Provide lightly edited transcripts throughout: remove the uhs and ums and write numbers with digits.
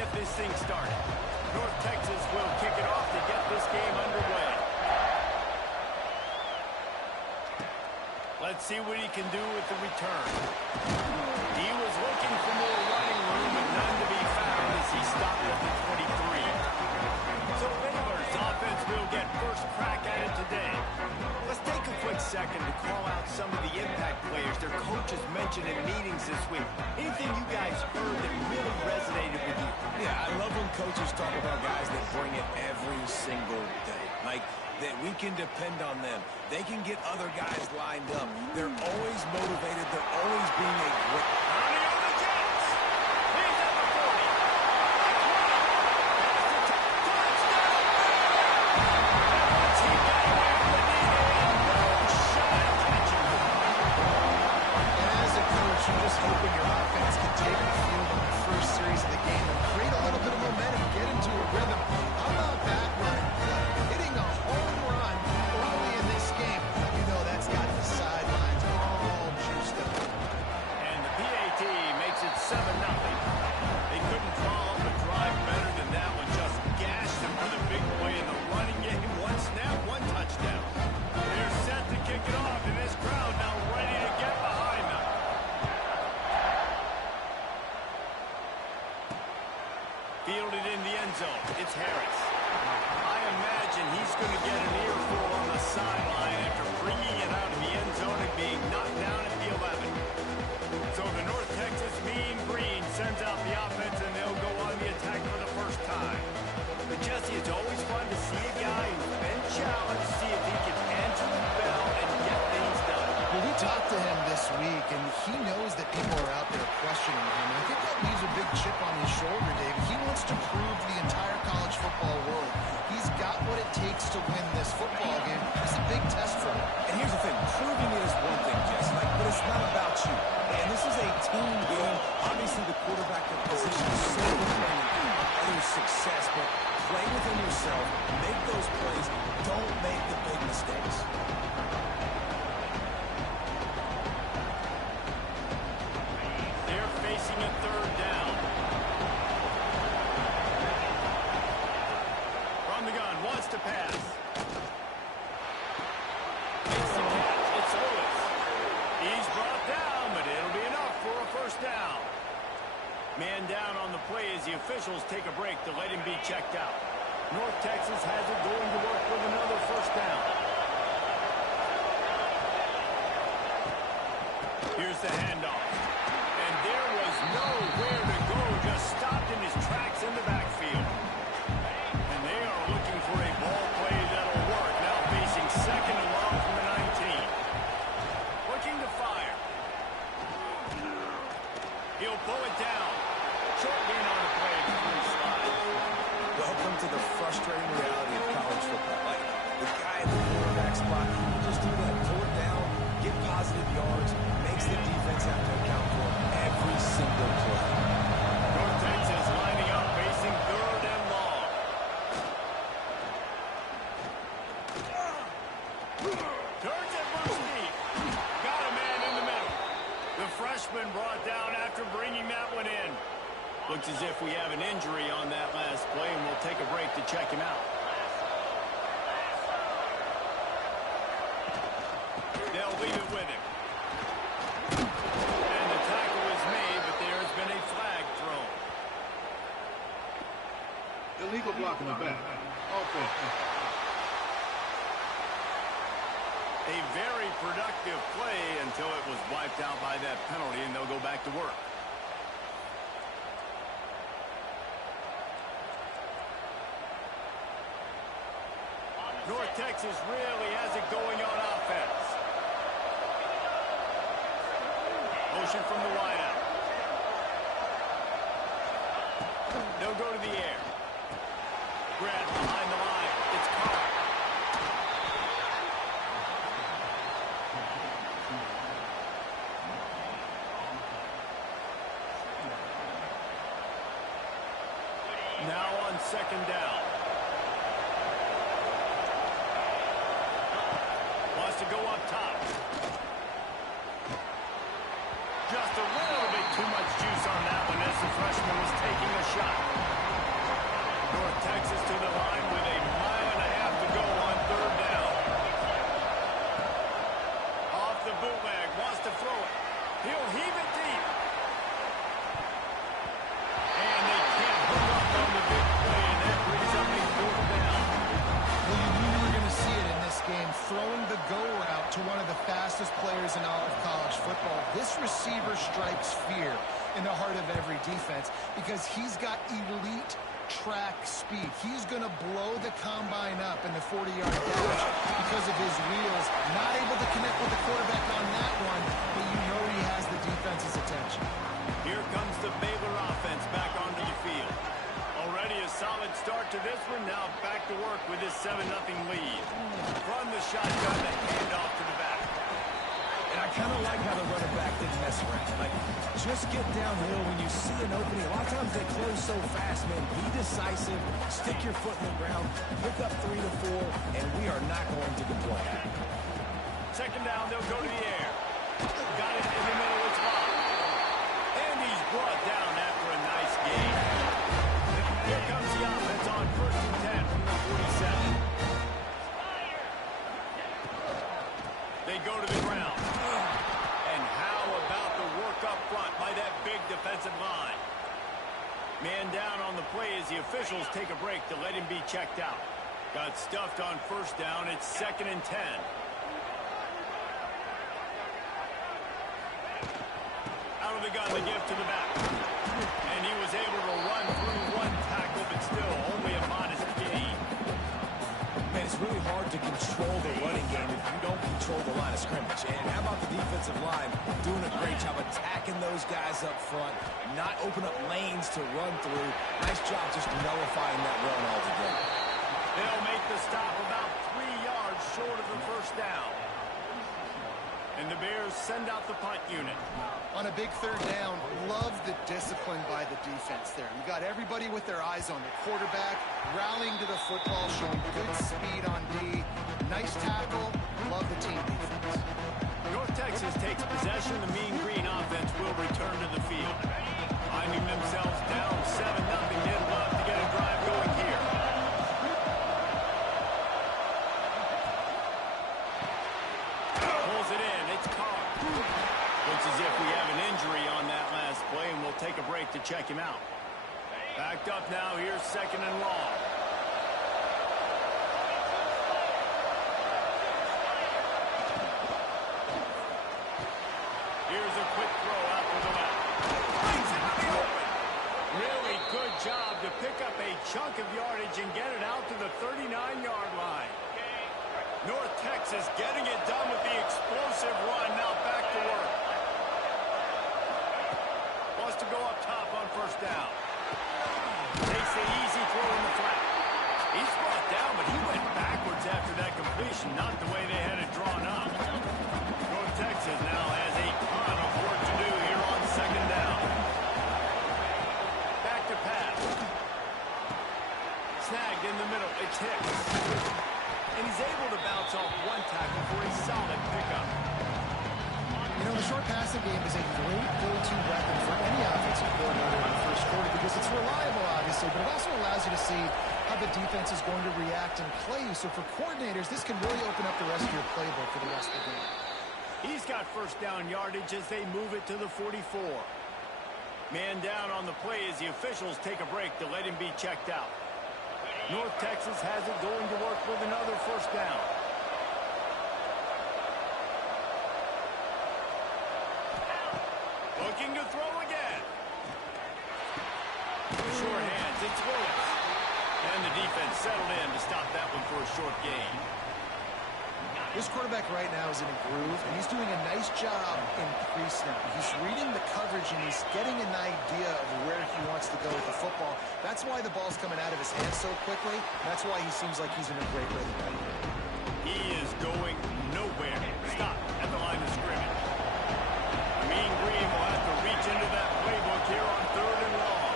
get this thing started. North Texas will kick it off to get this game underway. Let's see what he can do with the return. He was looking for more running room, but none to be found as he stopped at the 23. So Baylor's offense will get first crack at it today. Let's take a quick second to call out some of the impact players their coaches mentioned in meetings this week. Anything you guys heard that really resonated with you? Yeah, I love when coaches talk about guys that bring it every single day. Like, that we can depend on them. They can get other guys lined up. They're always motivated. They're always being a great... Running on the Jets! He's at the 40. Touchdown! Once he got away from the D-man, no shot at catching. And as a coach, you're just hoping your offense can take the field on the first series of the game and create a little bit of momentum, get into a rhythm. How about that running play? Hitting a home run early in this game. You know that's got the sidelines all juiced up. And the PAT makes it 7-0. They couldn't follow up a drive better than that one. Just gashed him for the big play in the running game. One snap, one touchdown. They're set to kick it off, and this crowd now ready to get behind them. Fielded in the end zone. It's Harris. I imagine he's going to get an earful on the sideline after bringing it out of the end zone and being knocked down at the 11. So the North Texas Mean Green sends out the offense, and they'll go on the attack for the first time. But Jesse, it's always fun to see a guy who's been challenged, see if he can answer the bell and get things done. Well, we talked to him this week, and he knows that people are out there questioning him. And I think that leaves a big chip on his shoulder, David. He wants to prove to the entire college football world he's got what it takes to win this football game. It's a big test for him. And here's the thing. Proving it is one thing, Jesse, but it's not about you. And this is a team game. Obviously, the quarterback position is so dependent on others' success, but play within yourself, make those plays, don't make the big mistakes. They're facing a third down. From the gun, wants to pass. Makes the catch. It's Lewis. He's brought down, but it'll be enough for a first down. Man down on the play as the officials take a break to let him be checked out. North Texas has it going to work with another first down. Here's the handoff. And there was nowhere to go, just stopped in his tracks in the backfield. And they are looking for a ball play that'll work. Now facing second and long from the 19. Looking to fire. He'll pull it down. Short gain on the play before he slides. Welcome to the frustrating reality of college football. Like, the guy at the quarterback spot, he just do that, pull it down, get positive yards, makes the defense have to account for every single play. North Texas lining up, facing third and long. Turns it loose deep. Got a man in the middle. The freshman brought down after bringing that one in. Looks as if we have an injury on that last play, and we'll take a break to check him out. They'll leave it with him. And the tackle is made, but there has been a flag thrown. Illegal block in the back. Offense. A very productive play until it was wiped out by that penalty, and they'll go back to work. North Texas really has it going on offense. Motion from the wideout. They'll go to the air. Grant behind the line. It's Carr. Now on second down. Wants to go up top. Just a little bit too much juice on that one as the freshman was taking a shot. North Texas to the line with a mile and a half to go on third down. Off the bootleg, wants to throw it. He'll heave it deep. And they can't hook up on the big play, and that brings up a fourth down. Well, you knew you were going to see it in this game, throwing the go route to one of the fastest players in all of college football. This receiver strikes fear in the heart of every defense because he's got elite track speed. He's going to blow the combine up in the 40-yard dash because of his wheels. Not able to connect with the quarterback on that one, but you know he has the defense's attention. Here comes the Baylor offense back onto the field. Already a solid start to this one. Now back to work with this 7-0 lead. From the shotgun, the handoff to the back. And I kind of like how the running back didn't mess around. Like, just get downhill when you see an opening. A lot of times they close so fast, man. Be decisive, stick your foot in the ground, pick up 3 to 4, and we are not going to complain. Second down, they'll go to the air. Got it in the middle, it's Bob. And he's brought down after a nice gain. Here comes the offense on 1st and 10 from the 47. They go to the ground. And how about the work up front by that big defensive line? Man down on the play as the officials take a break to let him be checked out. Got stuffed on 1st down. It's 2nd and 10. Out of the gun, the give to the back. And he was able to run through one tackle, but still only a modest gain. Man, it's really hard to control the running game if you don't control the line of scrimmage. And how about the defensive line doing a great job attacking those guys up front, not open up lanes to run through. Nice job just nullifying that run altogether. They'll make the stop about 3 yards short of the 1st down. And the Bears send out the punt unit. On a big 3rd down, love the discipline by the defense there. You got everybody with their eyes on the quarterback, rallying to the football, showing good speed on D. Nice tackle. Love the team defense. North Texas takes possession. The Mean Green offense will return to the field. Finding themselves down 7-0, they'd love to get a drive going here. Pulls it in. It's Carr. Looks as if we have an injury on that last play, and we'll take a break to check him out. Backed up now. Here's 2nd and long. Here's a quick throw out to the left. Brings it to the open. Really good job to pick up a chunk of yardage and get it out to the 39-yard line. North Texas getting it done with the explosive run. Now back to work. Wants to go up top on 1st down. Takes the easy throw in the flat. He's brought down, but he went backwards after that completion, not the way they had it drawn up. North Texas now has a ton of work to do here on 2nd down. Back to pass. Snagged in the middle. It's Hicks. And he's able to bounce off one tackle for a solid pickup. You know, the short passing game is a great go-to weapon for any offensive coordinator in the 1st quarter because it's reliable, obviously, but it also allows you to see how the defense is going to react and play you. So for coordinators, this can really open up the rest of your playbook for the rest of the game. He's got 1st down yardage as they move it to the 44. Man down on the play as the officials take a break to let him be checked out. North Texas has it going to work with another 1st down. Looking to throw again. Short hands, it's Lewis. And the defense settled in to stop that one for a short gain. This quarterback right now is in a groove, and he's doing a nice job in pre-snap. He's reading the coverage, and he's getting an idea of where he wants to go with the football. That's why the ball's coming out of his hands so quickly. That's why he seems like he's in a great rhythm right now. He is going nowhere. Stop at the line of scrimmage. Mean Green will have to reach into that playbook here on 3rd and long.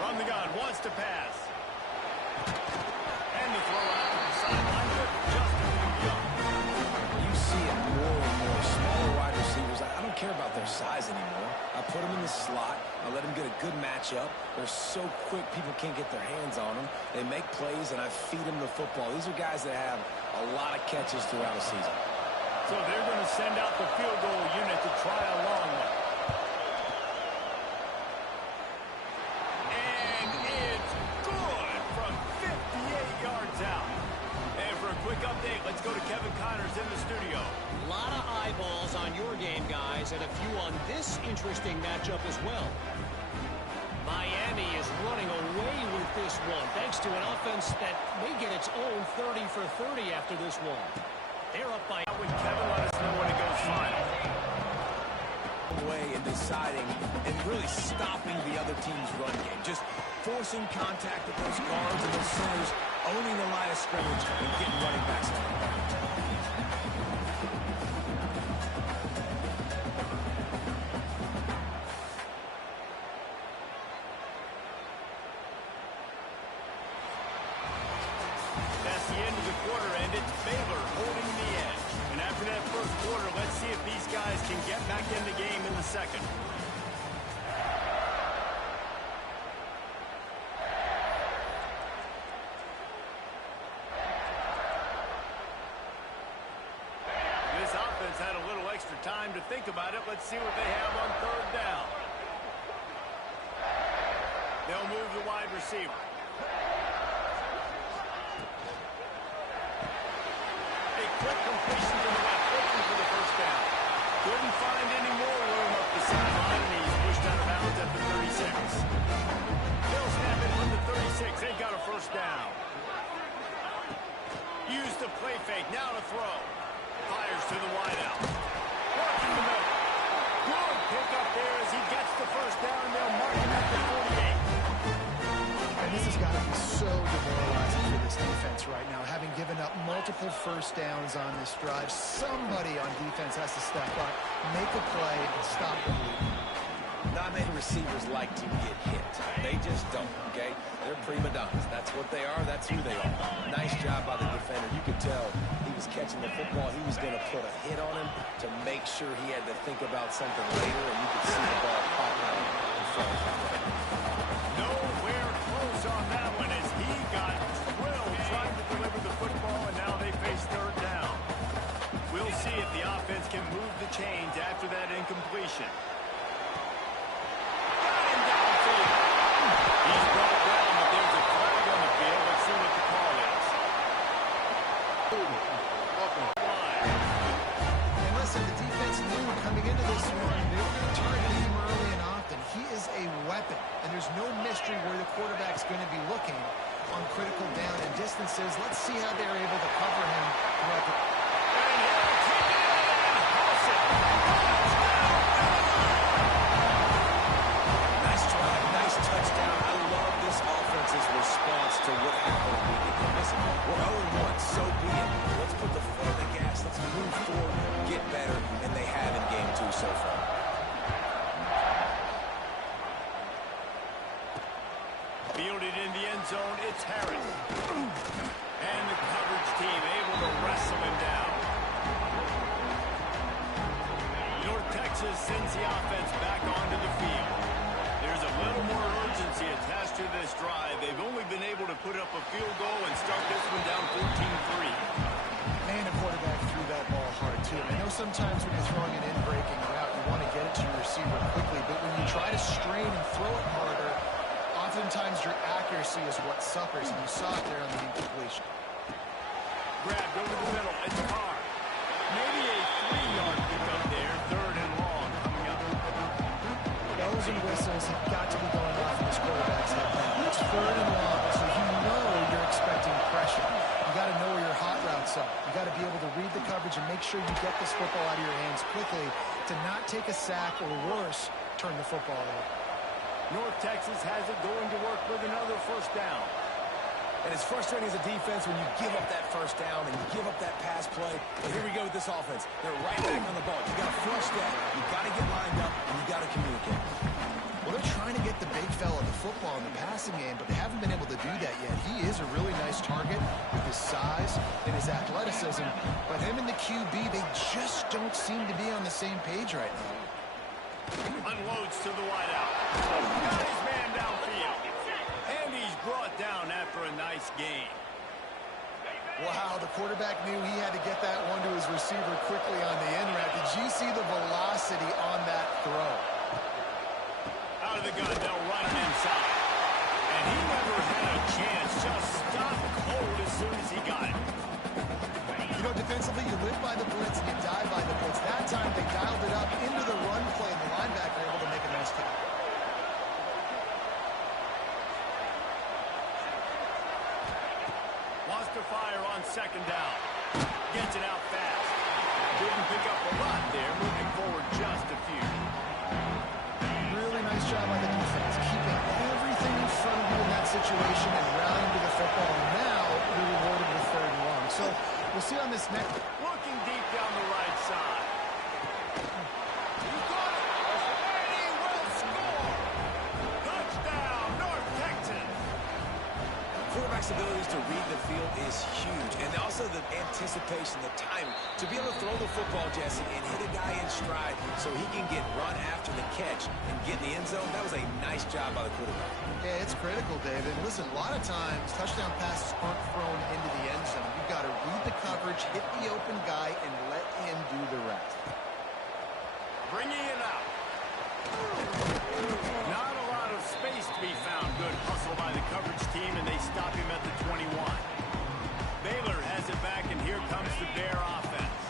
From the gun, wants to pass. And the throw out to the sideline, but just a few yards. You see it more and more. Smaller wide receivers, I don't care about their size anymore. I put them in the slot. I let them get a good matchup. They're so quick, people can't get their hands on them. They make plays, and I feed them the football. These are guys that have a lot of catches throughout a season. So they're going to send out the field goal unit to try a long one. And it's good from 58 yards out. And for a quick update, let's go to Kevin Connors in the studio. A lot of eyeballs on your game, guys, and a few on this interesting matchup as well. Miami is running away with this one, thanks to an offense that may get its own 30 for 30 after this one. They're up by... With Kevin, let us know when it goes final. Way in deciding and really stopping the other team's run game. Just forcing contact with those guards and those centers, owning the line of scrimmage and getting running backs on the ground. That's the end of the quarter, and it's Baylor holding the edge. And after that first quarter, let's see if these guys can get back in the game in the second. This offense had a little extra time to think about it. Let's see what they have on third down. They'll move the wide receiver. Quick completion to the left, looking for the first down. Couldn't find any more room up the sideline, and he's pushed out of bounds at the 36. They'll snap it from the 36. They've got a first down. Used the play fake, now to throw. Fires to the wideout. Working the middle. Good pick up there as he gets the first down, and they'll mark him at the 48. And this has got to be so demoralizing for this defense right now, having given up multiple first downs on this drive. Somebody on defense has to step up, make a play, and stop the lead. Not many receivers like to get hit. They just don't, okay? They're prima donnas. That's what they are. That's who they are. Nice job by the defender. You could tell he was catching the football. He was going to put a hit on him to make sure he had to think about something later, and you could see the ball pop out in front of him. Nowhere close on that one as he got drilled trying to deliver the football, and now they face third down. We'll see if the offense can move the chains after that incompletion. Got him downfield. He's brought down, but there's a flag on the field. Let's see what the call is. And listen, the defense knew coming into this one, they were going to target him early and often. He is a weapon, and there's no mystery where the quarterback's going to be looking on critical down and distances. Let's see how they're able to cover him throughout the... Nice drive, nice touchdown. I love this offense's response to what happened when we get missing. We're 0-1, so be it. Let's put the foot on the gas. Let's move forward, get better, and they have in game 2 so far. Fielded in the end zone, it's Harris. And the coverage team able to wrestle him down. North Texas sends the offense back onto the field. There's a little more urgency attached to this drive. They've only been able to put up a field goal and start this one down 14-3. Man, the quarterback threw that ball hard, too. I know sometimes when you're throwing an in-breaking route, you want to get it to your receiver quickly, but when you try to strain and throw it harder, oftentimes your accuracy is what suffers, and you saw it there on the incompletion. Grabbed over the middle, it's Carr. Maybe a 3-yard pickup there, third and long coming up. Bells and whistles have got to be going off in this quarterback's head now. It's third and long, so you know you're expecting pressure. You got to know where your hot routes are. You got to be able to read the coverage and make sure you get this football out of your hands quickly to not take a sack or worse, turn the football over. North Texas has it going to work with another first down. And it's frustrating as a defense when you give up that first down and you give up that pass play. But here we go with this offense. They're right back on the ball. You got to flush that. You got to get lined up, and you got to communicate. Well, they're trying to get the big fella the football in the passing game, but they haven't been able to do that yet. He is a really nice target with his size and his athleticism, but him and the QB, they just don't seem to be on the same page right now. Unloads to the wideout. Got his man downfield. And he's brought down after a nice gain. Wow, the quarterback knew he had to get that one to his receiver quickly on the end route. Did you see the velocity on that throw? Out of the gun, they'll run it inside. And he never had a chance. Just stopped cold as soon as he got it. You know, defensively, you live by the blitz and you die by the blitz. That time, they dialed it up into the run play, and the linebacker able to make a nice tackle. Wants to fire on second down. Gets it out fast. Didn't pick up a lot there, moving forward just a few. Really nice job by the defense, keeping everything in front of you in that situation and rallying to the football. And now you're rewarded with third and long. So we'll see on this next. Looking deep down the right side. He got it. And he will score. Touchdown, North Texas. Quarterback's abilities to read the field is huge, and also the anticipation, the time to be able to throw the football, Jesse, and hit a guy in stride so he can get run after the catch and get in the end zone. That was a nice job by the quarterback. Yeah, it's critical, David. Listen, a lot of times touchdown passes aren't thrown into the end zone. You've got to read the coverage, hit the open guy, and let him do the rest. Bringing it out. Not a lot of space to be found. Good hustle by the coverage team, and they stop him at the 21. Baylor has it back, and here comes the Bear offense.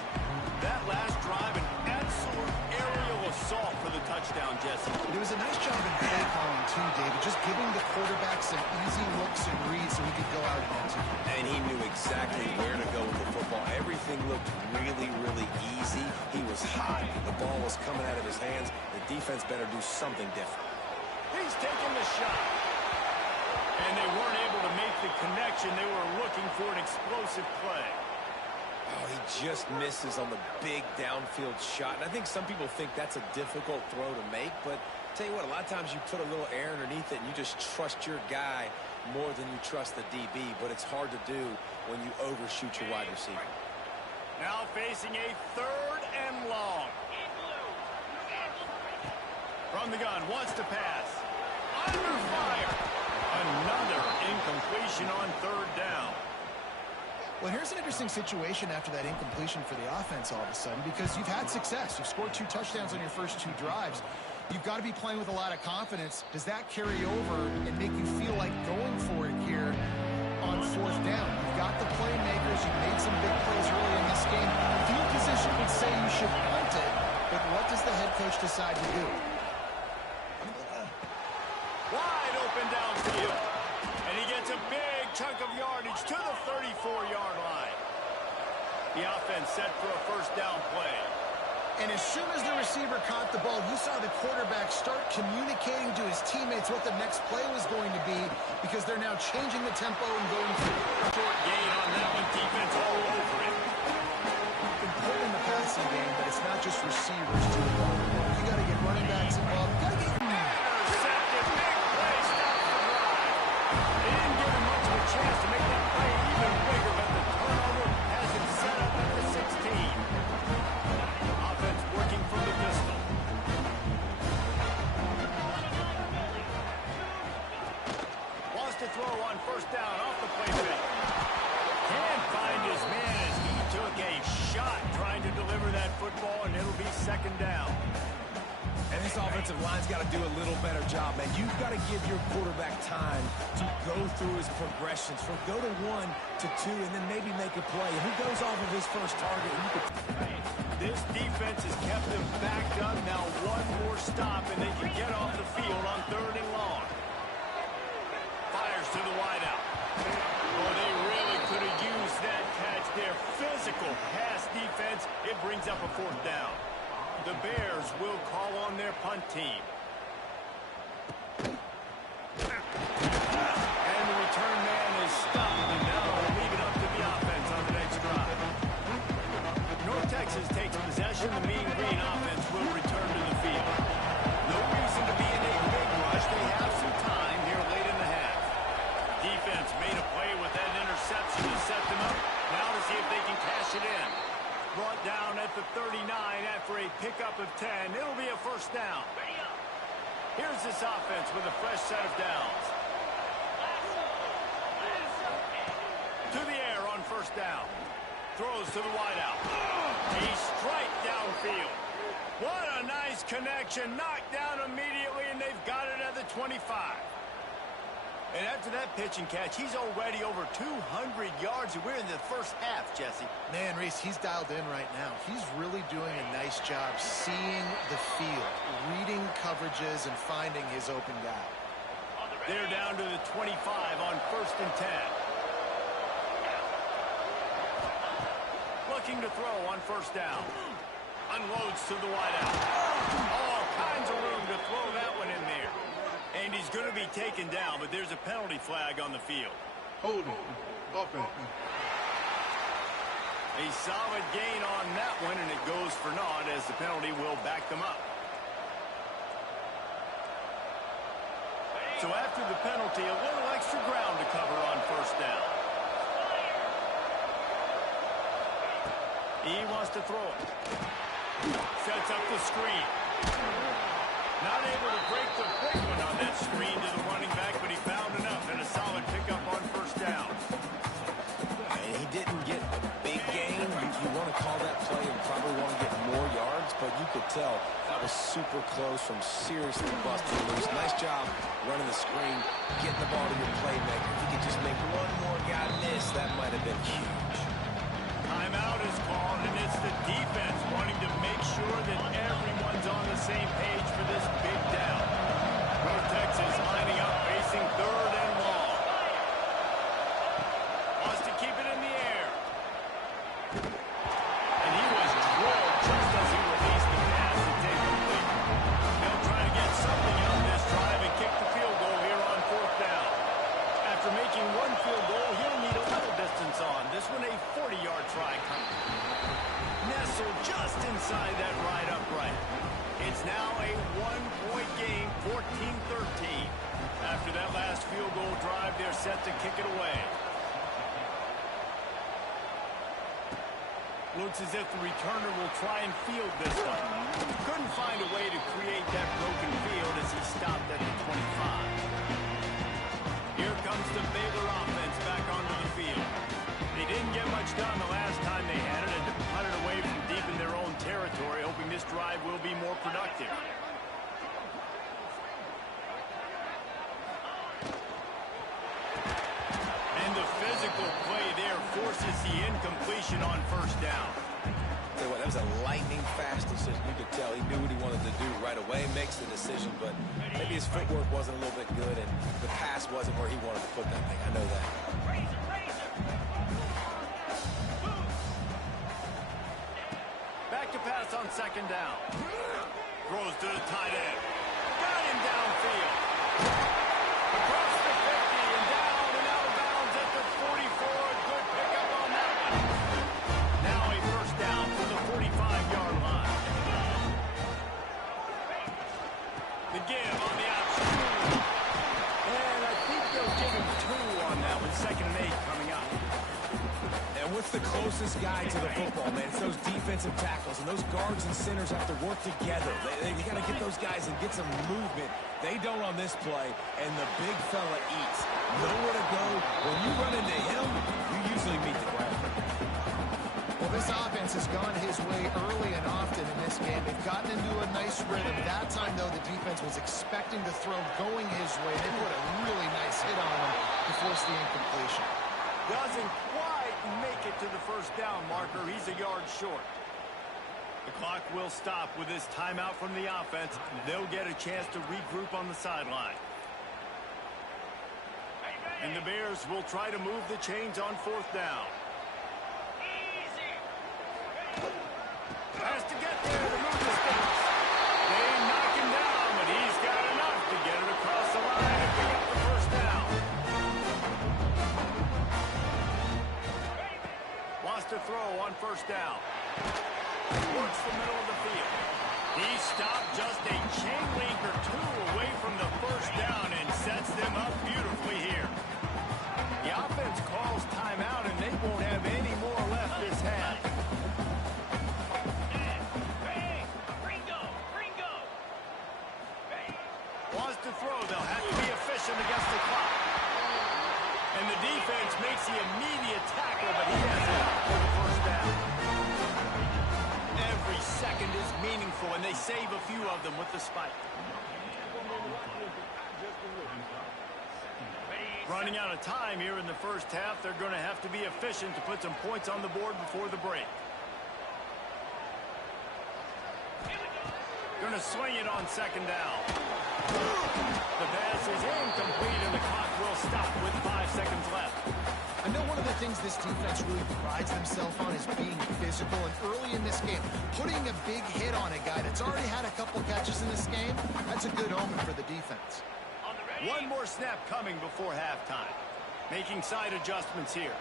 That last drive, an absolute aerial assault for the touchdown, Jesse. It was a nice job in play calling, too, David, just giving the quarterback some easy looks and reads so he could go out and into it. And he knew exactly where to go with the football. Everything looked really, really easy. He was hot. The ball was coming out of his hands. The defense better do something different. He's taking the shot. And they weren't able to make the connection. They were looking for an explosive play. Oh, he just misses on the big downfield shot. And I think some people think that's a difficult throw to make. But tell you what, a lot of times you put a little air underneath it and you just trust your guy more than you trust the DB. But it's hard to do when you overshoot your wide receiver. Now facing a third and long. From the gun, wants to pass. Under fire. Another incompletion on third down. Well, here's an interesting situation after that incompletion for the offense all of a sudden, because you've had success. You've scored 2 touchdowns on your first 2 drives. You've got to be playing with a lot of confidence. Does that carry over and make you feel like going for it here on fourth down? You've got the playmakers. You've made some big plays early in this game. Field position would say you should punt it, but what does the head coach decide to do? Wide open downfield. And he gets a big chunk of yardage to the 34-yard line. The offense set for a first down play. And as soon as the receiver caught the ball, you saw the quarterback start communicating to his teammates what the next play was going to be, because they're now changing the tempo and going for a short gain on that one. Defense all over it. Important in the passing game, but it's not just receivers to the ball. You got to get running backs involved. You got to get intercepted. Big play. Stop the drive. They didn't give him much of a chance to make that play even bigger, but the turnover has him set up at the 16. Offense working from the pistol. Wants to throw on first down off the play fake. Can't find his man as he took a shot trying to deliver that football, and it'll be second down. And this offensive line's got to do a little better job, man. You've got to give your quarterback time to go through his progressions from go to 1 to 2 and then maybe make a play. And he goes off of his first target. And you could... This defense has kept them backed up. Now one more stop, and they can get off the field on third and long. Fires to the wideout. Oh, they really could have used that catch. Their physical pass defense, it brings up a fourth down. The Bears will call on their punt team. And the return man is stopped, and now they'll leave it up to the offense on the next drive. North Texas takes possession. The Mean Green offense will return to the field. No reason to be in a big rush. They have some time here late in the half. Defense made a play with that interception to set them up. Now to see if they can cash it in. Brought down at the 39 after a pickup of 10. It'll be a first down. this offense with a fresh set of downs. To the air on first down. Throws to the wideout. A strike downfield. What a nice connection. Knocked down immediately, and they've got it at the 25. And after that pitch and catch, he's already over 200 yards, and we're in the first half, Jesse. Man, Reese, he's dialed in right now. He's really doing a nice job seeing the field, reading coverages, and finding his open guy. They're down to the 25 on 1st and 10. Looking to throw on first down. Unloads to the wideout. All kinds of room to throw that one in there. And he's going to be taken down, but there's a penalty flag on the field. Holding. Offense. A solid gain on that one, and it goes for naught as the penalty will back them up. So after the penalty, a little extra ground to cover on first down. He wants to throw it. Sets up the screen. Not able to break the big one on that screen to the running back, but he found enough and a solid pickup on first down. And he didn't get a big gain. You want to call that play and probably want to get more yards, but you could tell that was super close from seriously busting loose. Nice job running the screen, getting the ball to your playmaker. If he could just make one more guy miss, that might have been huge. Timeout is called, and it's the defense wanting to make sure that everyone's on the same page for this big down. North Texas lining up, facing 3rd and long. Wants to keep it in the air. And he was drilled just as he released the pass to take complete. They'll try to get something on this drive and kick the field goal here on 4th down. After making one field goal, he'll need a little distance on. This one a 40-yard try coming. Nestled just inside that right upright. It's now a 1-point game, 14-13. After that last field goal drive, they're set to kick it away. Looks as if the returner will try and field this time. Couldn't find a way to create that broken field as he stopped at the 25. Here comes the Baylor offense back onto the field. They didn't get much done the last time they had it, and to punt it away from deep in their own territory, hoping this drive will be more productive. And the physical play there forces the incompletion on first down. Tell you what, that was a lightning-fast decision. You could tell he knew what he wanted to do right away, makes the decision, but maybe his footwork wasn't a little bit good, and the pass wasn't where he wanted to put that thing. I know that. Back to pass on 2nd down. Throws to the tight end. Got him downfield. Across the 50 and down and out of bounds at the 44. Good pickup on that one. Now a first down from the 45-yard line. The give on the option. And I think they'll give him 2 on that one. 2nd and 8 coming up. And what's the closest guy to the football, man? It's those defensive tackles, and those guards and centers have to work together. They got to get those guys and get some movement. They don't on this play, and the big fella eats. Nowhere to go. When you run into him, you usually meet the ground. Well, this offense has gone his way early and often in this game. They've gotten into a nice rhythm. That time, though, the defense was expecting the throw going his way. They put a really nice hit on him to force the incompletion. Doesn't quite make it to the first down marker. He's a yard short. The clock will stop with this timeout from the offense. They'll get a chance to regroup on the sideline. And the Bears will try to move the chains on 4th down. Has to get there to move the sticks. They knock him down, but he's got enough to get it across the line and pick up the first down. Wants to throw on first down. Works the middle of the field. He stopped just a chain link or 2 away from the first down and sets them up beautifully here. The offense calls timeout, and they won't have any more left this half. Wants to throw. They'll have to be efficient against the clock. And the defense makes the immediate tackle, but he has it out for the first down. Every second is meaningful, and they save a few of them with the spike. Running out of time here in the first half. They're going to have to be efficient to put some points on the board before the break. Going to swing it on second down. The pass is incomplete, and the clock will stop with 5 seconds left. I know one of the things this defense really prides themselves on is being physical, and early in this game, putting a big hit on a guy that's already had a couple catches in this game, that's a good omen for the defense. One more snap coming before halftime. Making side adjustments here.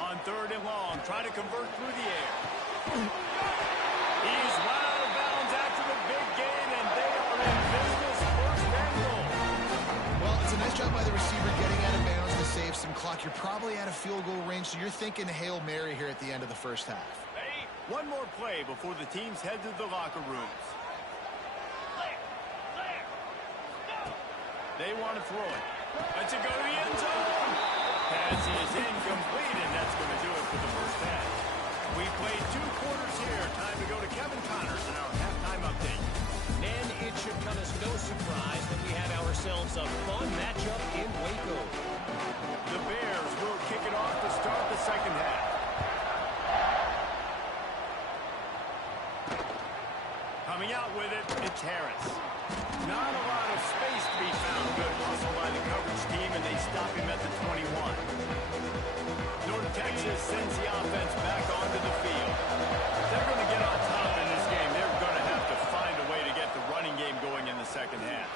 On 3rd and long, try to convert through the air. He's run out of bounds after the big gain, and they are in business. First and goal. Well, it's a nice job by the receiver getting out of bounds to save some clock. You're probably out of field goal range, so you're thinking Hail Mary here at the end of the first half. One more play before the teams head to the locker rooms. They want to throw it. Let's it go to the end zone. Pass is incomplete, and that's going to do it for the first half. We played 2 quarters here. Time to go to Kevin Connors in our halftime update. And it should come as no surprise that we have ourselves a fun matchup in Waco. The Bears will kick it off to start the second half. Coming out with it, it's Harris. Not a lot of space to be found. Good hustle by the coverage team, and they stop him at the 21. North Texas sends the offense back onto the field. They're going to get on top in this game. They're going to have to find a way to get the running game going in the second half.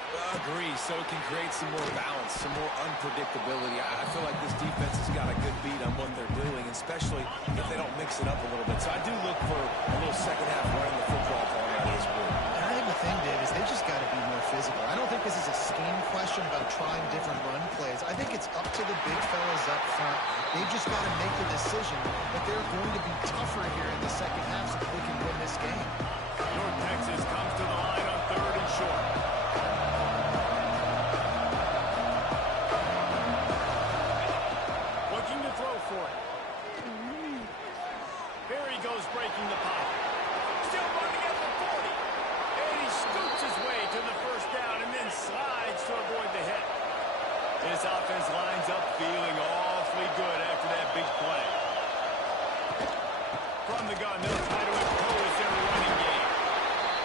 Agree, so it can create some more balance, some more unpredictability. I feel like this defense has got a good beat on what they're doing, especially if they don't mix it up a little bit. So I do look for a little second half running the football ball out of this group. And I think the thing, Dave, is they just got to be more physical. I don't think this is a scheme question about trying different run plays. I think it's up to the big fellas up front. They've just got to make the decision that they're going to be tougher here in the second half so that they can win this game. North Texas comes to the line on 3rd and short. Looking to throw for it. There he goes, breaking the pocket. Still running at the 40. And he scoots his way to the first down and then slides to avoid the hit. This offense lines up feeling awfully good after that big play. From the gun, they'll try to impose their running game.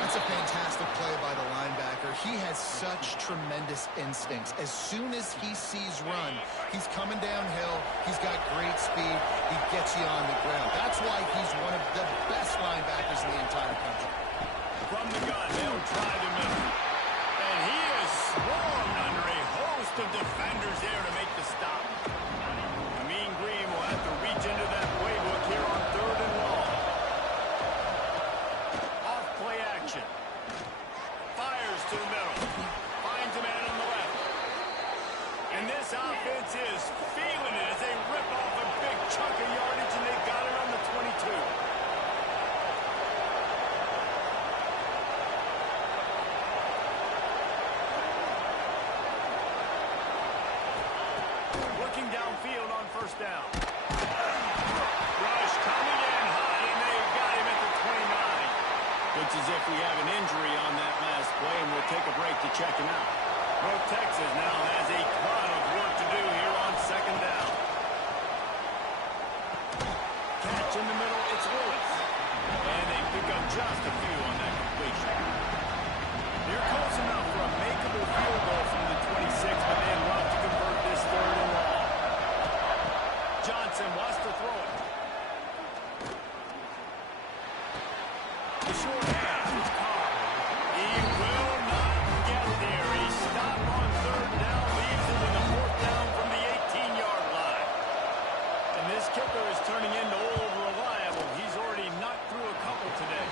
That's a fantastic play by the linebacker. He has such tremendous instincts. As soon as he sees run, he's coming downhill. He's got great speed. He gets you on the ground. That's why he's one of the best linebackers in the entire country. From the gun, they'll try the middle. And he is swarmed under a host of defenders there to make the stop. The Mean Green will have to reach into that playbook here on 3rd and long. Off play action. Fires to the middle. Finds a man on the left. And this offense is feeling it as they rip off a big chunk of yardage, and they got it on the 22. Looking downfield on first down. Rush coming in high, and they've got him at the 29. Looks as if we have an injury on that last play, and we'll take a break to check him out. North Texas now has a ton of work to do here on second down. Catch in the middle, it's Lewis. And they pick up just a few on that completion. They're close enough for a makeable field goal from the 26, but they love to convert this 3rd and long. Johnson wants to throw it. The short half is Carr. He will not get there. He stopped on 3rd down, leaves it with a 4th down from the 18-yard line. And this kicker is turning into old reliable. He's already knocked through a couple today.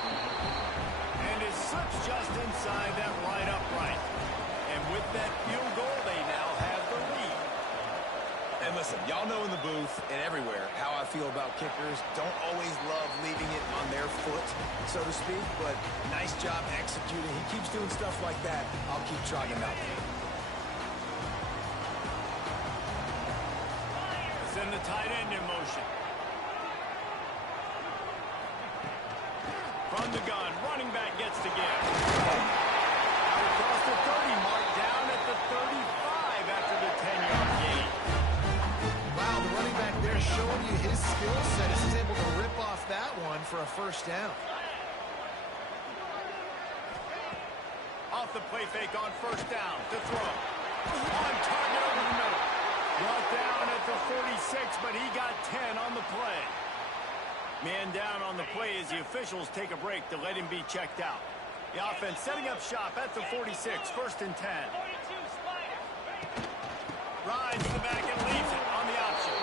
And it slips just inside that right upright. And with that field goal, they now have the lead. And listen, y'all know in the booth and everywhere how feel about kickers. Don't always love leaving it on their foot, so to speak, but nice job executing. He keeps doing stuff like that. I'll keep trotting him out. Send the tight end in motion. From the gun, running back gets to give. Out across the 30 mark, down at the 35 after the 10-yard gain. Wow, the running back there showing you his skill set as he's able to rip off that one for a first down. Off the play fake on first down to throw. On target over the middle. Brought down at the 46, but he got 10 on the play. Man down on the play as the officials take a break to let him be checked out. The offense setting up shop at the 46, first and 10. Rides the back and leaves it on the option.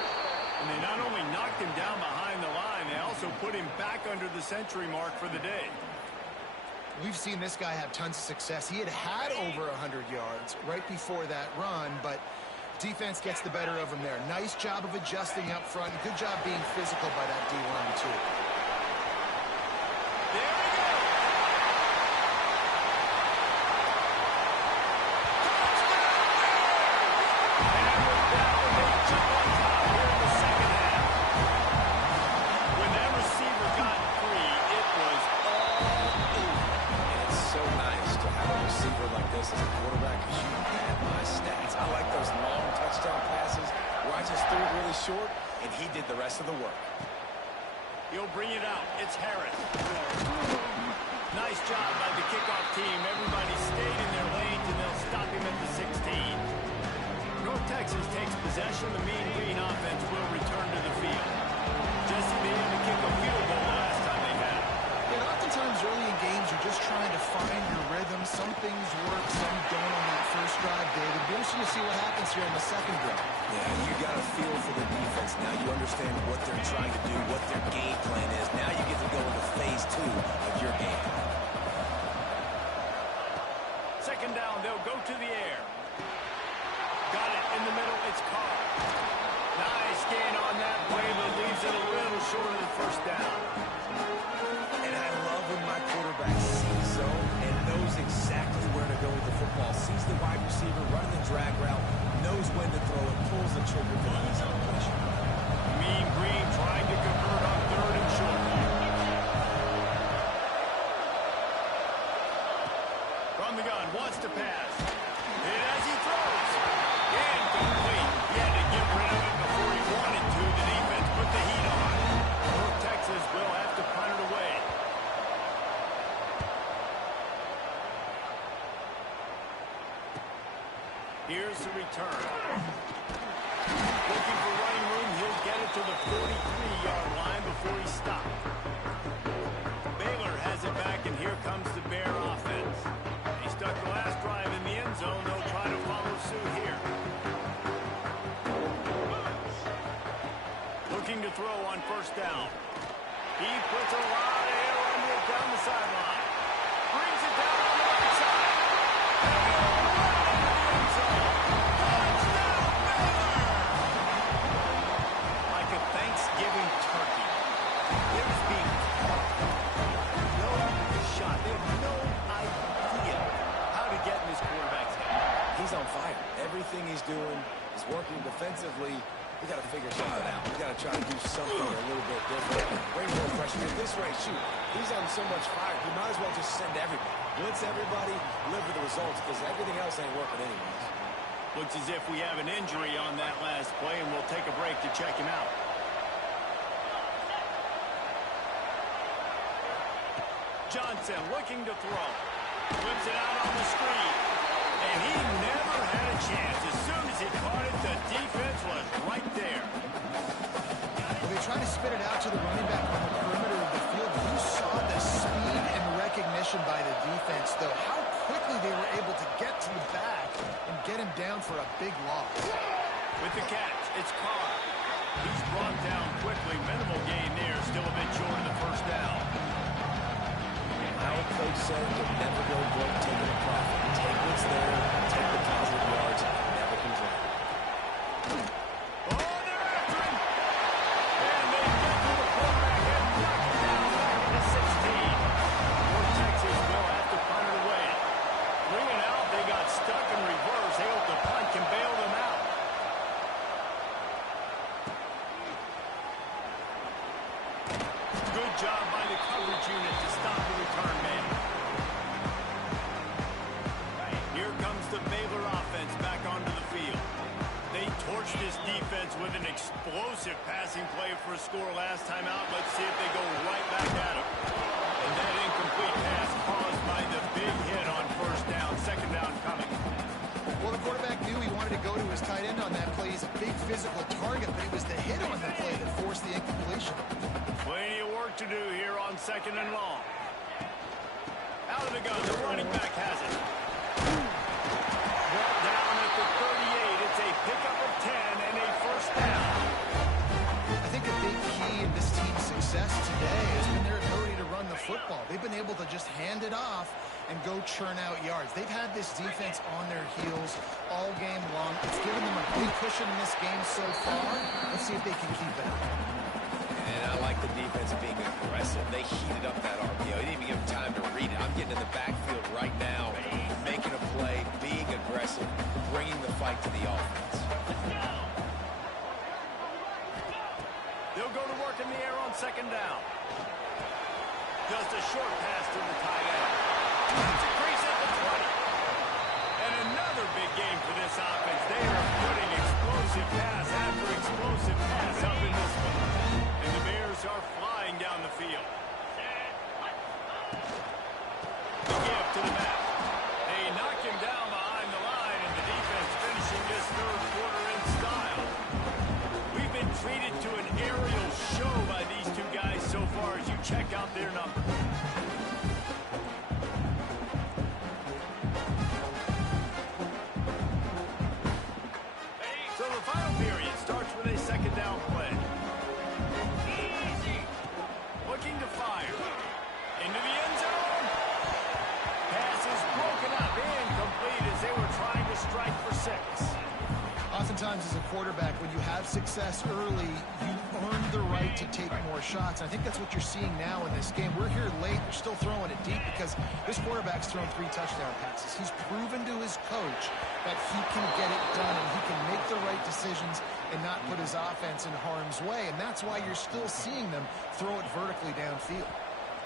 And they not only knocked him down behind the line, they also put him back under the century mark for the day. We've seen this guy have tons of success. He had over 100 yards right before that run, but defense gets the better of him there. Nice job of adjusting up front. Good job being physical by that D-line, too. There we go. And with that, they jump on top here in the second half. When that receiver got free, it was all over. And it's so nice to have a receiver like this as a quarterback because you had my stats. I like those long touchdown passes where I just threw it really short, and he did the rest of the work. He'll bring it out. It's Harris. Nice job by the kickoff team. Everybody stayed in their lanes, and they'll stop him at the 16. North Texas takes possession. The Mean Green offense will return to the field. Jesse, they had to kick a field goal the last time they had it. And oftentimes early in games, you're just trying to find your rhythm. Some things work, some don't on that first drive, David. Be interesting to see what happens here in the second drive. Yeah, you got a feel for the defense. Now you understand what they're trying to do, what their game plan is. Now you get to go into phase 2 of your game. Second down, they'll go to the air. Got it in the middle. It's Carr. Nice gain on that play, but leaves it a little short of the first down. And I love when my quarterback sees zone and knows exactly where to go with the football. Sees the wide receiver running the drag route, knows when to throw it, pulls the trigger when he's on pressure. Mean Green trying to convert on third and short. From the gun, wants to pass. And as he throws, incomplete. He had to get rid of it before he wanted to. The defense put the heat on. North Texas will have to punt it away. Here's the return. Looking for running room, he'll get it to the 43-yard line before he stopped. Baylor has it back, and here comes the Bear offense. They stuck the last drive in the end zone. They'll try to follow suit here. Looking to throw on first down. He puts a lot of air under it down the sideline. Brings it down on the right side. Like a Thanksgiving turkey. It was being caught. No shot. They have no idea how to get in this quarterback's head. He's on fire. Everything he's doing is working defensively. We got to figure something out. We got to try to do something a little bit different. Bring more pressure. At this rate, shoot, he's on so much fire. You might as well just send everybody. Blitz everybody, live with the results, because everything else ain't working anyways. Looks as if we have an injury on that last play, and we'll take a break to check him out. Johnson looking to throw. Flips it out on the screen. And he never had a chance. As soon as he caught it, the defense was right there. Well, they tried to spit it out to the running back on the perimeter of the field. You saw the speed and recognition by the defense, though. How quickly they were able to get to the back and get him down for a big loss. With the catch, it's Carr. He's brought down quickly. Minimal gain there. Still a bit short of the first down. Our coach said to never go broke taking a profit. Take what's there, take the positive yards, and never complain. Oh, they're after him. And they job by the coverage unit to stop the return man. Here comes the Baylor offense back onto the field. They torched this defense with an explosive passing play for a score last time out. Let's see if they go right back at him. And that incomplete pass caused by the big hit on first down. Second down coming. Well, the quarterback knew he wanted to go to his tight end on that play. He's a big physical target, but it was the hit on the play that forced the incompletion. Plenty of work to do here on second and long. Out of the gun, the running back has it. Brought down at the 38. It's a pickup of 10 and a first down. I think a big key in this team's success today has been their ability to run the football. They've been able to just hand it off and go churn out yards. They've had this defense on their heels all game long. It's given them a big cushion in this game so far. Let's see if they can keep it up. And I like the defense being aggressive. They heated up that RPO. They didn't even give them time to read it. I'm getting in the backfield right now, making a play, being aggressive, bringing the fight to the offense. They'll go to work in the air on second down. Just a short pass to the tight end. It's a crease at the 20. And another big game for this offense. They are putting explosive pass after explosive pass up in this one. And the Bears are flying down the field. The give to the back. They knock him down behind the line, and the defense finishing this third quarter in style. We've been treated to an aerial show by these two guys so far as you check out their numbers. So the final period starts with a second down play. Looking to fire. Into the end zone. Pass is broken up. Incomplete as they were trying to strike for 6. Oftentimes as a quarterback, when you have success early, you earn the right to take more shots. I think that's what you're seeing now in this game. We're here late. They're still throwing it deep because this quarterback's thrown 3 touchdown passes. He's proven to his coach that he can get it done and he can make the right decisions and not put his offense in harm's way. And that's why you're still seeing them throw it vertically downfield.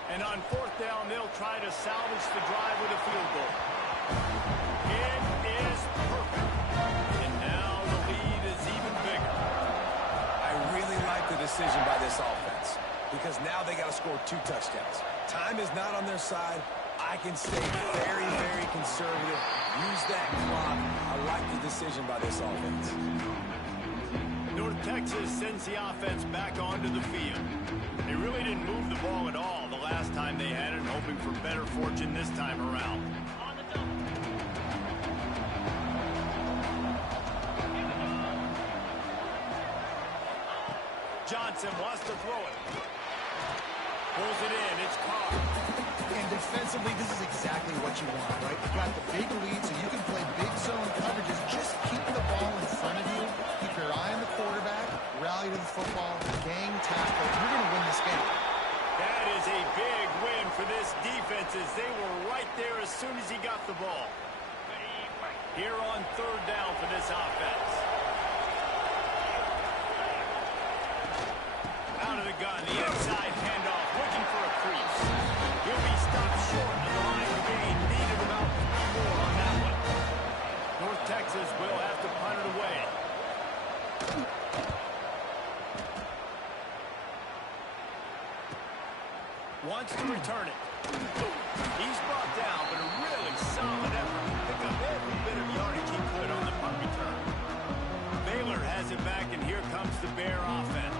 And on fourth down, they'll try to salvage the drive with a field goal. It is perfect. And now the lead is even bigger. I really like the decision by this offense because now they got to score 2 touchdowns. Time is not on their side. I can stay very, very conservative. Use that clock. I like the decision by this offense. North Texas sends the offense back onto the field. They really didn't move the ball at all the last time they had it, hoping for better fortune this time around. Johnson wants to throw it. Pulls it in. It's Carr. And defensively, this is exactly what you want, right? You've got the big lead, so you can play big zone coverages. Just keep the ball in front of you. Keep your eye on the quarterback. Rally to the football. Gang tackle. You're going to win this game. That is a big win for this defense as they were right there as soon as he got the ball. Here on third down for this offense. Out of the gun, the inside handoff, looking for a crease. He'll be stopped short of the line of gain. Needed about 3 more on that one. North Texas will have to punt it away. Wants to return it. He's brought down, but a really solid effort to pick up every bit of yardage he could on the punt return. Baylor has it back, and here comes the Bear offense.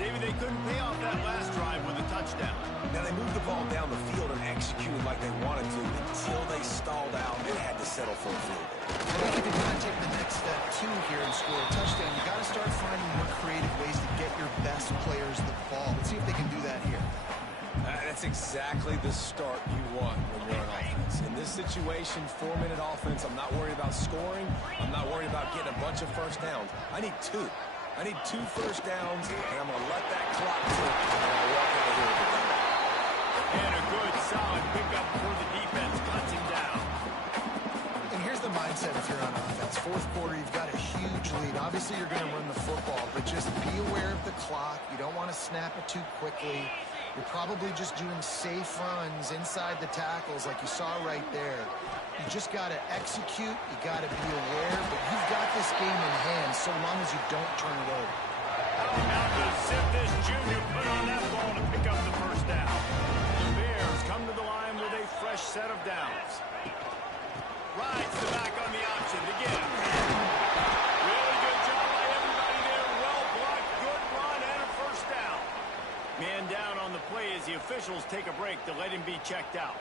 David, they couldn't pay off that last drive with a touchdown. Now, they moved the ball down the field and executed like they wanted to until they stalled out and had to settle for a field goal. I think if you want to take the next step, too, here and score a touchdown, you got to start finding more creative ways to get your best players the ball. Let's see if they can do that here. That's exactly the start you want when you're on offense. In this situation, 4-minute offense, I'm not worried about scoring. I'm not worried about getting a bunch of first downs. I need 2. I need 2 first downs, and I'm going to let that clock tick, and I'll walk out of here with the game. And a good, solid pickup for the defense. Cuts him down. And here's the mindset if you're on offense. Fourth quarter, you've got a huge lead. Obviously, you're going to run the football, but just be aware of the clock. You don't want to snap it too quickly. You're probably just doing safe runs inside the tackles like you saw right there. You just got to execute. You got to be aware, but you've got this game in hand so long as you don't turn it over. How about to zip this junior put on that ball to pick up the first down. The Bears come to the line with a fresh set of downs. Rides the back on the option to get him. Really good job by everybody there. Well blocked, good run, and a first down. Man down on the play as the officials take a break to let him be checked out.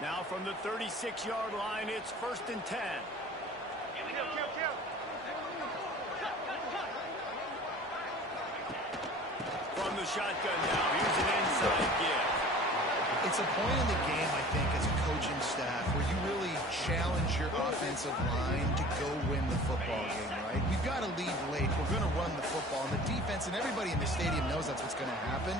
Now from the 36-yard line, it's 1st and 10. Here we go. From the shotgun now, here's an inside give. It's a point in the game, I think, as a coaching staff where you really challenge your offensive line to go win the football game, right? We've got to lead late. We're going to run the football. And the defense and everybody in the stadium knows that's what's going to happen.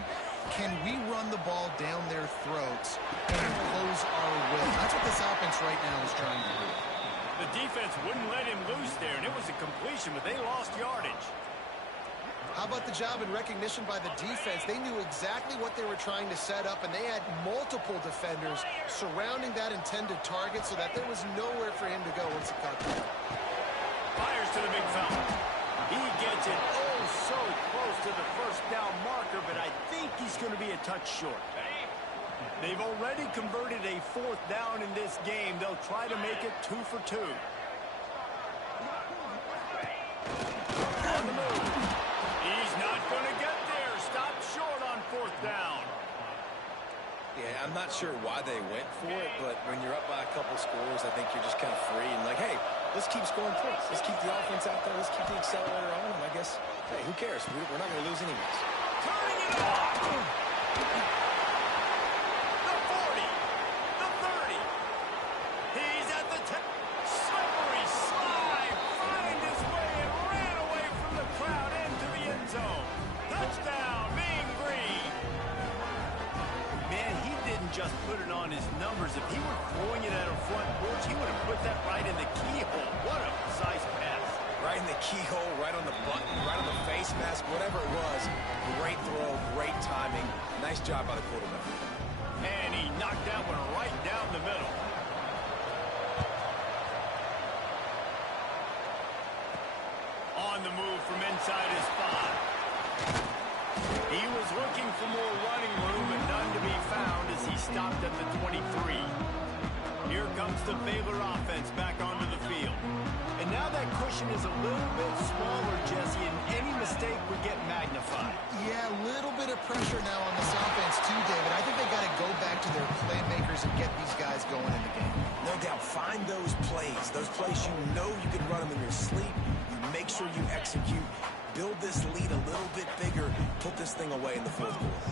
Can we run the ball down their throats and impose our will? That's what this offense right now is trying to do. The defense wouldn't let him loose there, and it was a completion, but they lost yardage. How about the job and recognition by the defense? They knew exactly what they were trying to set up, and they had multiple defenders surrounding that intended target so that there was nowhere for him to go once it got there. Fires to the big fella. He gets it oh so close to the first down marker, but I think he's going to be a touch short. They've already converted a 4th down in this game. They'll try to make it 2 for 2. On the move. He's not going to get there. Stop short on 4th down. Yeah, I'm not sure why they went for it, but when you're up by a couple scores, I think you're just kind of free and like, hey, let's keep scoring points. Let's keep the offense out there. Let's keep the accelerator on. And I guess, hey, who cares? We're not going to lose anyways. Turning it off. The 40. The 30. He's at the 10. Slippery slide. Find his way and ran away from the crowd into the end zone. Touchdown, Mean Green. Man, he didn't just put it on his numbers. If he were throwing it at a front porch, he would have put that right in the keyhole. What a precise pass. Right in the keyhole, right on the button, right on the face mask, whatever it was. Great throw, great timing. Nice job by the quarterback. And he knocked that one right down the middle. On the move from inside his 5. He was looking for more running room and none to be found as he stopped at the 23. Here comes the Baylor offense back onto the field. And now that cushion is a little bit smaller, Jesse, and any mistake would get magnified. Yeah, a little bit of pressure now on this offense too, David. I think they got to go back to their playmakers and get these guys going in the game. No doubt, find those plays you know you can run them in your sleep. You make sure you execute. Build this lead a little bit bigger. Put this thing away in the 4th quarter.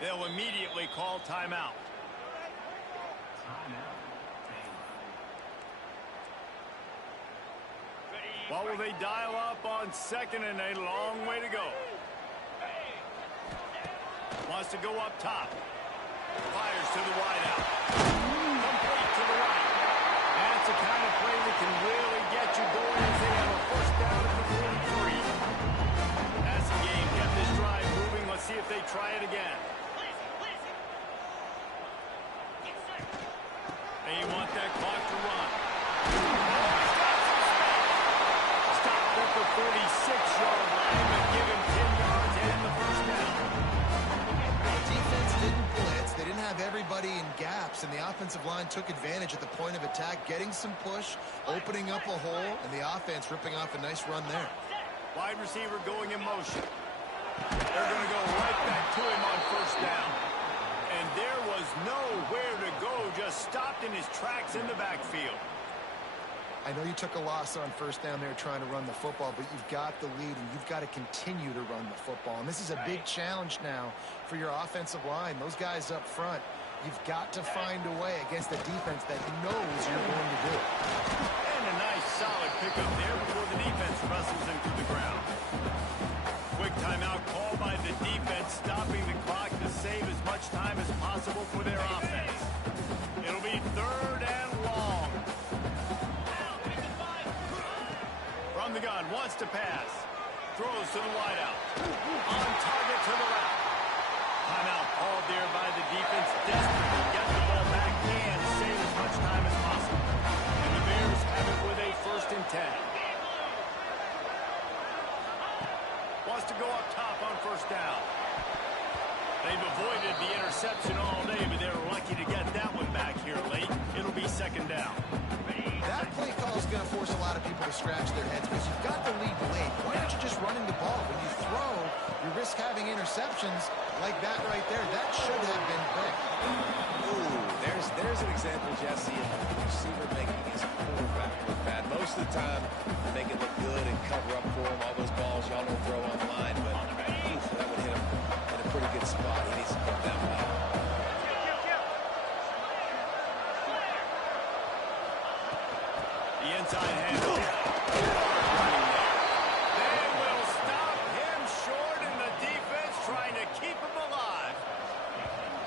They'll immediately call timeout. What will they dial up on 2nd and a long way to go? Wants to go up top. Fires to the wideout. Complete to the right. That's the kind of play that can really get you going as they have a first down at the 43. Passing game kept this drive moving. Let's see if they try it again. They want that clock to run. Stopped at the 46-yard line, but give him 10 yards and the first down. The defense didn't blitz. They didn't have everybody in gaps, and the offensive line took advantage at the point of attack, getting some push, opening up a hole, and the offense ripping off a nice run there. Wide receiver going in motion. They're going to go right back to him on first down. And there was nowhere to go, just stopped in his tracks in the backfield. I know you took a loss on first down there trying to run the football, but you've got the lead, and you've got to continue to run the football. And this is a big challenge now for your offensive line. Those guys up front, you've got to find a way against a defense that knows you're going to do it. And a nice solid pickup there before the defense wrestles him to the ground. Quick timeout call by the defense, stopping the clock to save to pass. Throws to the wideout. On target to the left. Timeout called there by the defense. Desperate to get the ball back and save as much time as possible. And the Bears have it with a 1st and 10. Wants to go up top on 1st down. They've avoided the interception all day, but they're lucky to get that one back here late. It'll be 2nd down. That play call is going to force a lot of people to scratch their heads because you've got the lead late. Why aren't you just running the ball? When you throw, you risk having interceptions like that right there. That should have been big. Ooh, there's an example, Jesse, of the receiver making his quarterback look bad. Most of the time, they make it look good and cover up for him. All those balls y'all don't throw on the line, but oof, that would hit him in a pretty good spot. He needs to put that one out. The inside handoff. Running there. They will stop him short, and the defense trying to keep him alive.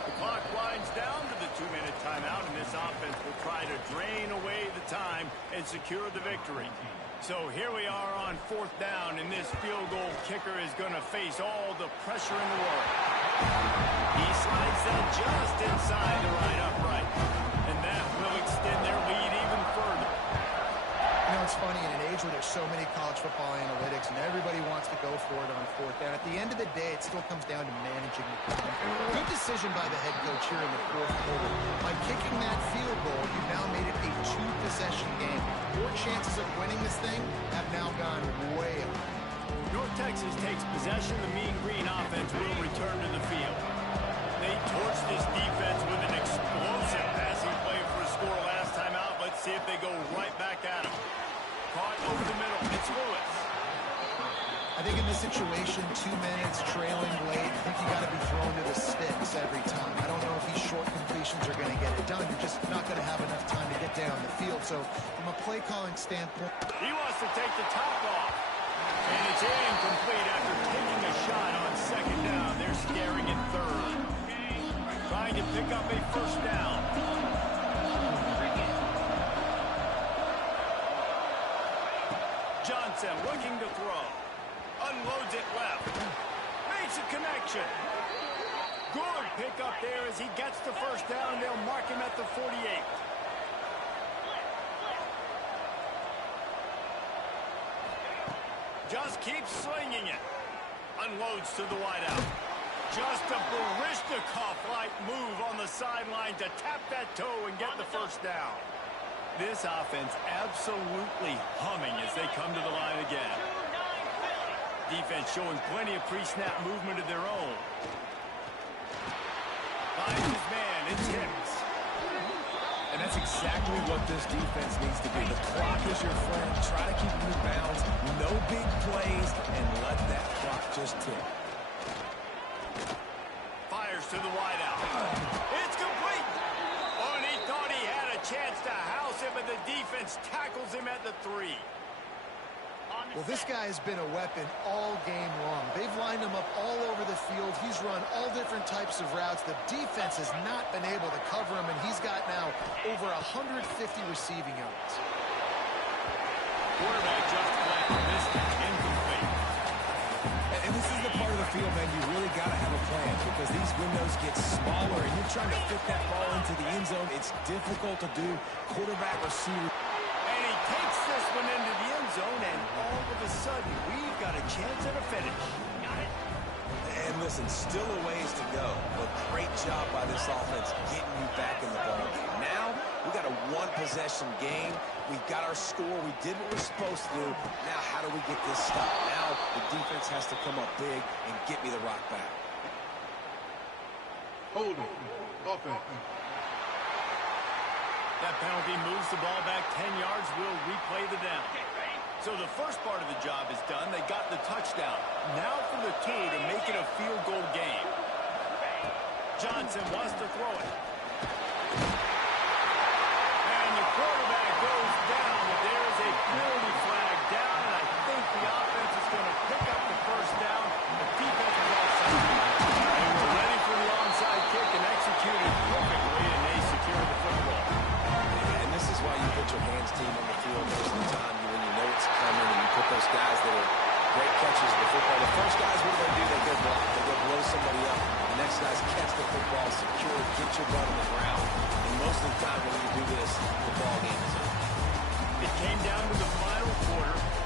The clock winds down to the 2-minute timeout, and this offense will try to drain away the time and secure the victory. So here we are on 4th down, and this field goal kicker is going to face all the pressure in the world. He slides that just inside the right upright, and that will extend their lead even further. You know, it's funny, in an age where there's so many college football analytics and everybody wants to go for it on 4th down, at the end of the day, it still comes down to managing the clock. Good decision by the head coach here in the 4th quarter. By kicking that field goal, you've now made it a 2-possession game. Your chances of winning this thing have now gone way up. North Texas takes possession. The Mean Green offense will return to the field. They torched this defense with an explosive passing play for a score last time out. Let's see if they go right back at him. Caught over the middle. It's Lewis. I think in this situation, 2 minutes, trailing late, I think you got to be thrown to the sticks every time. I don't know if these short completions are going to get it done. You're just not going to have enough time to get down the field. So from a play calling standpoint, He wants to take the top off. And it's incomplete after taking a shot on 2nd down. They're scaring it 3rd. Trying to pick up a 1st down. Johnson looking to throw. Unloads it left. Makes a connection. Good pick up there as he gets the 1st down. They'll mark him at the 48. Just keeps slinging it. Unloads to the wideout. Just a Barishnikov-like move on the sideline to tap that toe and get the 1st down. This offense absolutely humming as they come to the line again. Defense showing plenty of pre-snap movement of their own. Finds his man. It's Hicks. And that's exactly what this defense needs to do. The clock is your friend. Try to keep them in bounds. No big plays, and let that clock just tick. Fires to the wideout. It's complete. Oh, and he thought he had a chance to house him, but the defense tackles him at the 3. well, this guy has been a weapon all game long. They've lined him up all over the field. He's run all different types of routes. The defense has not been able to cover him, and he's got now over 150 receiving yards. Quarterback just played. This incomplete. And this is the part of the field, man, you really got to have a plan because these windows get smaller and you're trying to fit that ball into the end zone. It's difficult to do. Quarterback, receiver. And he takes this one into the end zone, and all of a sudden, we've got a chance at a finish. And listen, still a ways to go, but great job by this offense getting you back in the ball game. Now, we got a 1-possession game. We've got our score. We did what we're supposed to do. Now, how do we get this stopped? Now, the defense has to come up big and get me the rock back. Hold it. Offense. That penalty moves the ball back 10 yards. We'll replay the down. So the first part of the job is done. They got the touchdown. Now for the 2 to make it a field goal game. Johnson wants to throw it. And the quarterback goes down, but there's a penalty flag down, and I think the offense is going to pick up the 1st down. The defense is offside. They were ready for the onside kick and executed perfectly, and they secured the football. And this is why you put your hands team on the field most of the time when you know it's coming, and you put those guys that are guys catch the football, secure it, get your butt on the ground. And most of the time when you do this, the ball game is over. It came down to the final quarter.